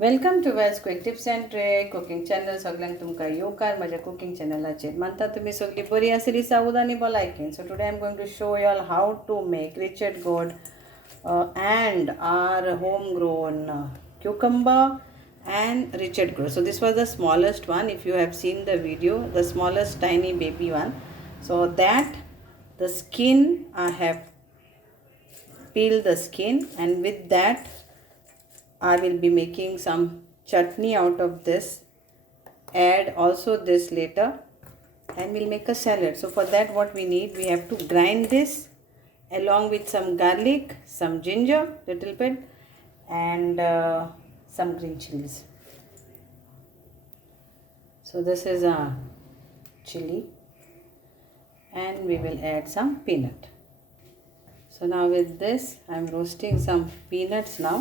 Welcome to Vel's quick tips and trick cooking channel. सगळ्यांक तुमकां येवकार माझ्या कुकिंग चॅनलाचेर. मानता तुमी सगळीं बरी आसली, सावध आनी भलायकेन. So today I am going to show you all how to make रिचेड गोड and our homegrown cucumber and richard growth. So this was the smallest one. If you have seen the video, the smallest tiny baby one. So that the skin, I have peeled the skin, and with that I will be making some chutney out of this. Add also this later, and we'll make a salad. So for that what we need, we have to grind this along with some garlic, some ginger, little bit, and some green chilies. So this is a chili, and we will add some peanut. So now with this I am roasting some peanuts now.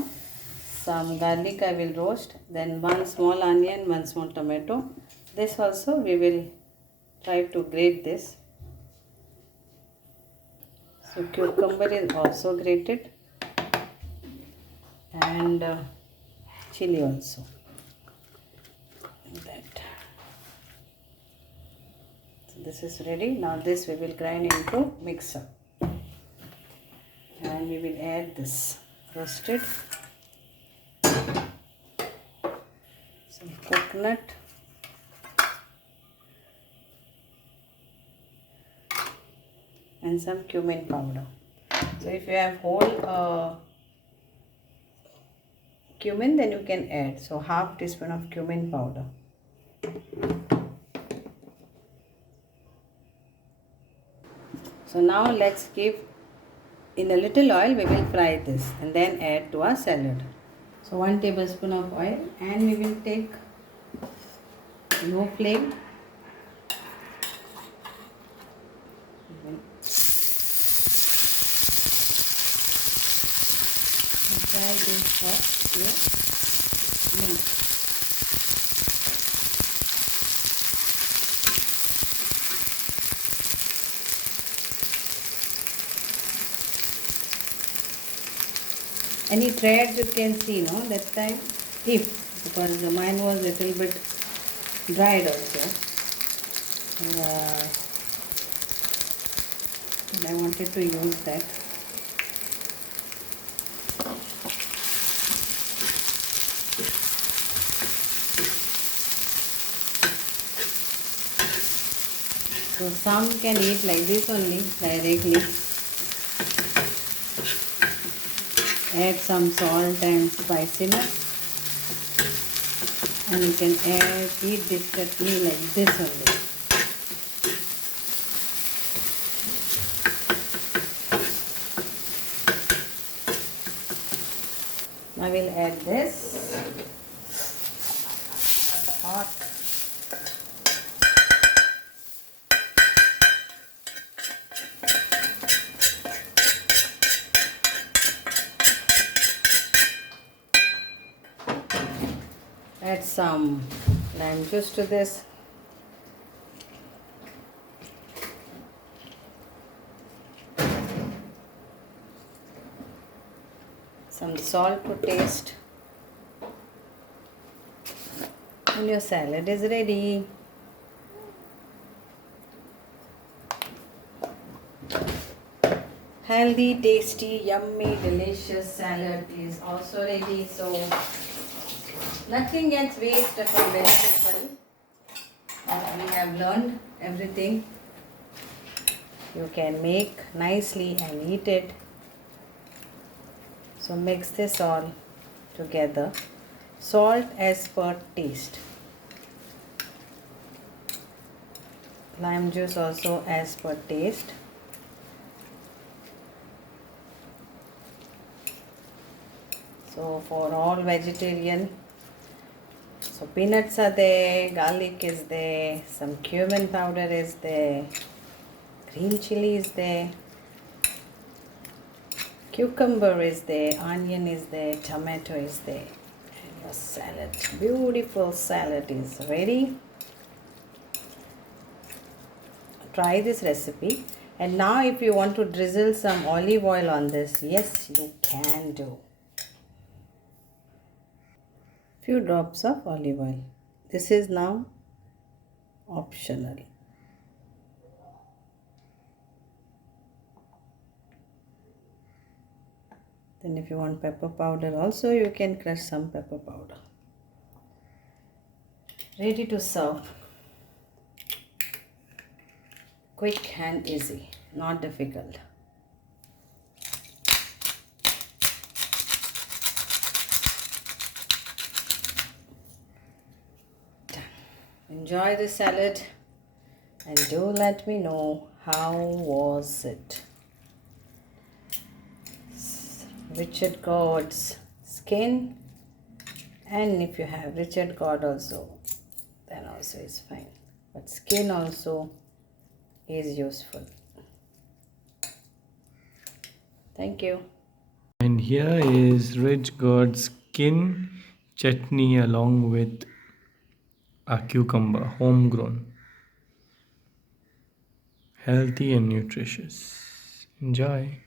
Some garlic I will roast, then one small onion, one small tomato. This also we will try to grate this. So cucumber is also grated, and chili also. That. So this is ready. Now this we will grind into mixer, and we will add this roasted, some coconut, and some cumin powder. So if you have whole cumin, then you can add, so half teaspoon of cumin powder. So now let's give in a little oil. We will fry this and then add to our salad. So 1 tablespoon of oil, and we will take low flame. Fry this for few minutes. Any threads you can see, no, that time, if, because mine was a little bit dried also, and I wanted to use that. So some can eat like this only, directly. Add some salt and spiciness, and you can eat this chutney like this only. I will add this hot. Add some lime juice to this. Some salt to taste. And your salad is ready. Healthy, tasty, yummy, delicious salad is also ready. So nothing gets wasted from vegetable. We have learned everything. You can make nicely and eat it. So mix this all together. Salt as per taste. Lime juice also as per taste. So for all vegetarian, so peanuts are there, garlic is there, some cumin powder is there, green chili is there, cucumber is there, onion is there, tomato is there, and your salad, beautiful salad is ready. Try this recipe. And now if you want to drizzle some olive oil on this, yes, you can do. few drops of olive oil. This is now optional. Then if you want pepper powder also, you can crush some pepper powder. Ready to serve. Quick and easy, not difficult. Done. Enjoy the salad and do let me know how was it. Richard Gourd's skin, and if you have Richard Gourd also, then also is fine, but skin also is useful. Thank you. And here is rich gourd skin chutney along with a cucumber, homegrown, healthy and nutritious. Enjoy.